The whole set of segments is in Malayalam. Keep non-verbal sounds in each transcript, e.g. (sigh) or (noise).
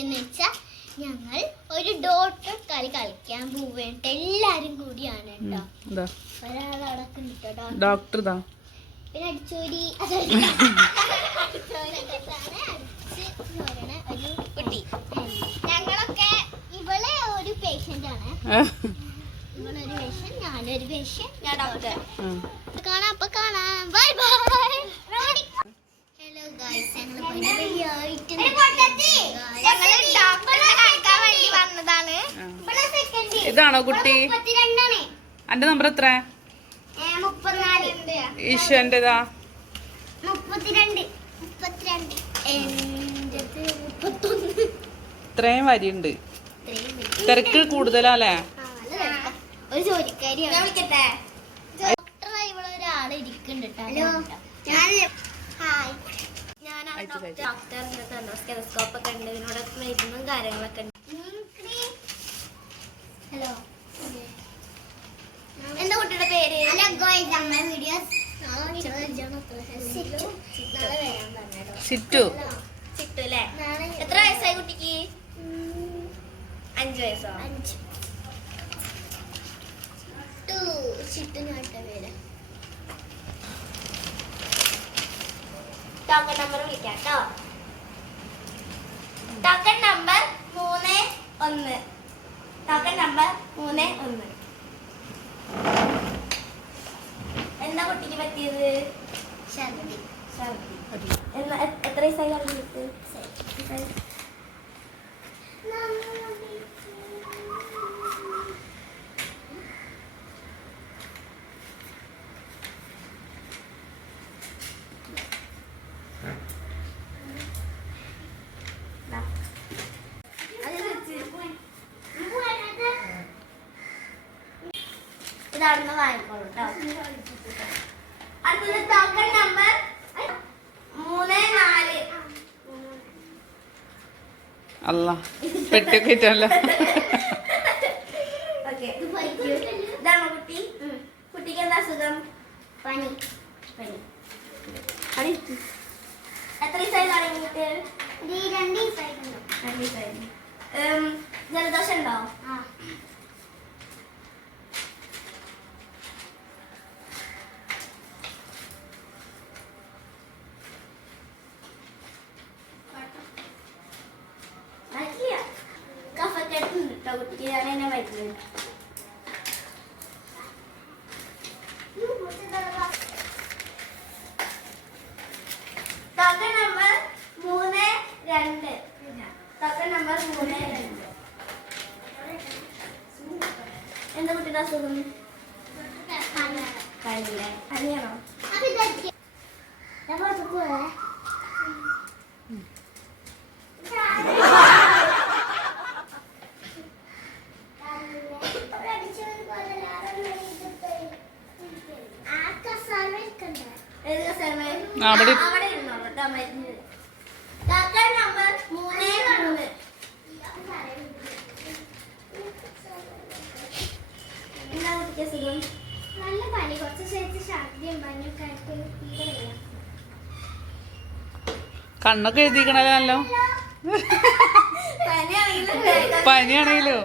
എന്ന് വെച്ചാൽ ഞങ്ങൾ ഒരു ഡോട്ട് കളി കളിക്കാൻ പോവേണ്ട എല്ലാരും കൂടിയാണ് കേട്ടോ. ഒരാൾ അടക്കം കേട്ടോ ഡോക്ടർ പിന്നെ അടിച്ചോരി. (laughs) അടിച്ചോരിക്കത്താണ് അടിച്ച് ചോരണ ഒരു കുട്ടി. ഞങ്ങളൊക്കെ ഇവളെ ഒരു പേഷ്യന്റ് ആണ്. ഇവളൊരു പേഷ്യന്റ് ഞാനൊരു പേഷ്യന്റ് ഞാൻ ഡോക്ടർ കാണാം അപ്പൊ കാണാം. ബൈ ബൈ ഇതാണോ കുട്ടി? എന്റെ അന്റെ നമ്പർ എത്ര? ഈശോന്റെതാ ഇത്രയും വരിയുണ്ട്. തിരക്ക് കൂടുതലല്ലേ. ഒരു ജോലിക്കാരിയാണ്. ഡോക്ടറായി ഇവിടെ ഒരാൾ ഇരിക്കുന്നുണ്ട് ഹലോ? ഹായ് ഡോക്ടർ സ്റ്റെതസ്കോപ്പ് ഒക്കെ ഉണ്ട്. ഇതിനോട് മരുന്നും കാര്യങ്ങളൊക്കെ ഉണ്ട്. ഹലോ എന്താ കുട്ടിയുടെ പേര്? സിറ്റു. സിറ്റു അല്ലേ? എത്ര വയസ്സായി കുട്ടിക്ക്? അഞ്ചു വയസ്സോ? അഞ്ച്. ടു. ചിട്ടു പേര്. ടോക്കൺ നമ്പർ വിളിക്കാം കേട്ടോ ടോക്കൺ നമ്പർ മൂന്ന് ഒന്ന്. ടോക്കൺ നമ്പർ മൂന്ന് ഒന്ന്. എന്താ കുട്ടിക്ക് പറ്റിയത്? ഛർദി ഛർദി എത്ര വയസ്സായി കളഞ്ഞിട്ട് ഇതാണെന്ന് വാങ്ങിക്കോളൂ കേട്ടോ അടുത്തത് ടോക്കൺ നമ്പർ മൂന്ന് നാല്. അല്ല പെട്ടിയൊക്കെ ഇട്ടല്ലോ. ഇതാണോ കുട്ടി. കുട്ടിക്ക് എന്താ അസുഖം പനി. പനി. പനി? എത്ര ദിവസമായി തുടങ്ങിയിട്ട് രണ്ട് ദിവസമായിട്ടുണ്ടോ രണ്ട് ദിവസമായി. ജലദോഷം ഉണ്ടോ? കഫക്കെട്ടുണ്ട് കേട്ടോ കുട്ടിക്ക് ഞാൻ എന്നെ വരുന്നത് ടോക്കൺ നമ്പർ മൂന്ന് രണ്ട്. ടോക്കൺ നമ്പർ മൂന്ന് രണ്ട്. എന്താ കുട്ടിയുടെ അസുഖം? കഴിഞ്ഞില്ലേ പനിയാണോ ഏത് കസേരമേ? ആ, അവിടെ ആ, അവിടെ ഇരുന്നോളൂ കേട്ടോ, മരുന്ന്. ടോക്കൺ നമ്പർ മൂന്ന് മൂന്ന്. എന്താ കുട്ടിക്ക് അസുഖം? നല്ല പനി. കുറച്ച് ശേഷം ഛർദിയും പനിയൊക്കെ ആയിട്ട് തീരെ വയ്യ. കണ്ണൊക്കെ എഴുതിക്കണല്ലോ പനിയാണെങ്കിലും വേഗം പനിയാണെങ്കിലോ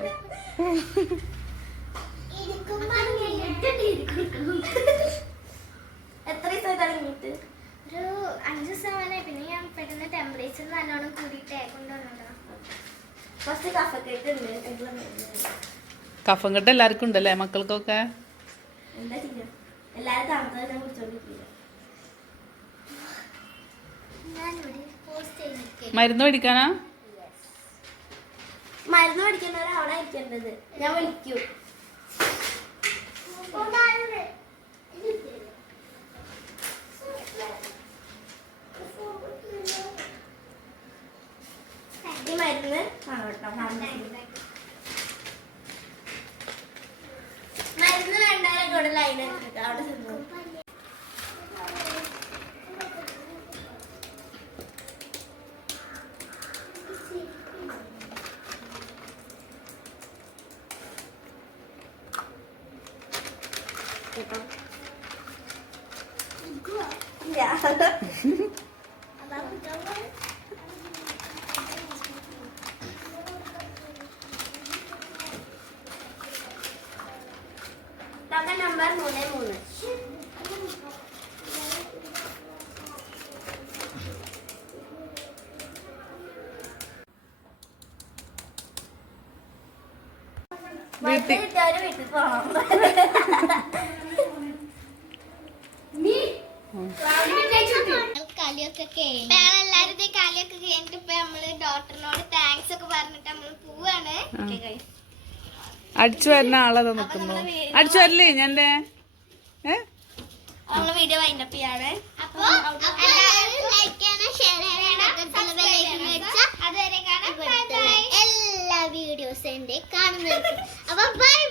ഇരിക്കുമ്പോ ഇങ്ങനെ ഇരിക്കും. എത്ര ദിവസമായി തുടങ്ങിയിട്ട് ഒരു അഞ്ച് ദിവസം വരെ പിന്നെ ഞാൻ പെട്ടെന്ന് ടെമ്പറേച്ചർ നല്ലോണം കൂടിയിട്ടേ കൊണ്ടുവന്നതാ കുറച്ച് കഫക്കെട്ട് ഉണ്ട്. കഫം കെട്ട് എല്ലാവർക്കും ഉണ്ടല്ലേ മക്കൾക്കൊക്കെ? എന്താ ചെയ്യാ? തണുത്ത കുടിച്ചോണ്ടിരിക്കില്ല. ഞാനിവിടെ പോസ്റ്റ് ചെയ്തിരിക്കും. മരുന്ന് മേടിക്കാനാ? മരുന്ന് മേടിക്കുന്നവർ അവിടെ ഇരിക്കേണ്ടത്. ഞാൻ വിളിക്കൂ ഈ മരുന്ന് ആ കേട്ടോ മരുന്ന് കൂടെ ലൈൻ എടുത്തിട്ട് അവിടെ ചെന്നു. കേട്ടോ ഇല്ല നമ്പർ മൂന്ന് മൂന്ന്. വീട്ടിൽ വീട്ടിൽ കളിയൊക്കെ കഴിഞ്ഞിട്ട് ഇപ്പൊ നമ്മൾ ഡോക്ടറിനോട് താങ്ക്സ് ഒക്കെ പറഞ്ഞിട്ട് നമ്മൾ പോവാണ്. അടിച്ചു വരുന്ന ആളത് നിൽക്കുന്നു അടിച്ചു വരില്ലേ ഞാൻ വീഡിയോ വൈൻഡപ്പ് ചെയ്യാണ്. അപ്പൊ ലൈക്ക് ചെയ്യണം ഷെയർ ചെയ്യണം. അതുവരെ കാണാം എല്ലാ വീഡിയോസ് എന്റെ കാണുന്നത് അപ്പൊ ബൈ ബൈ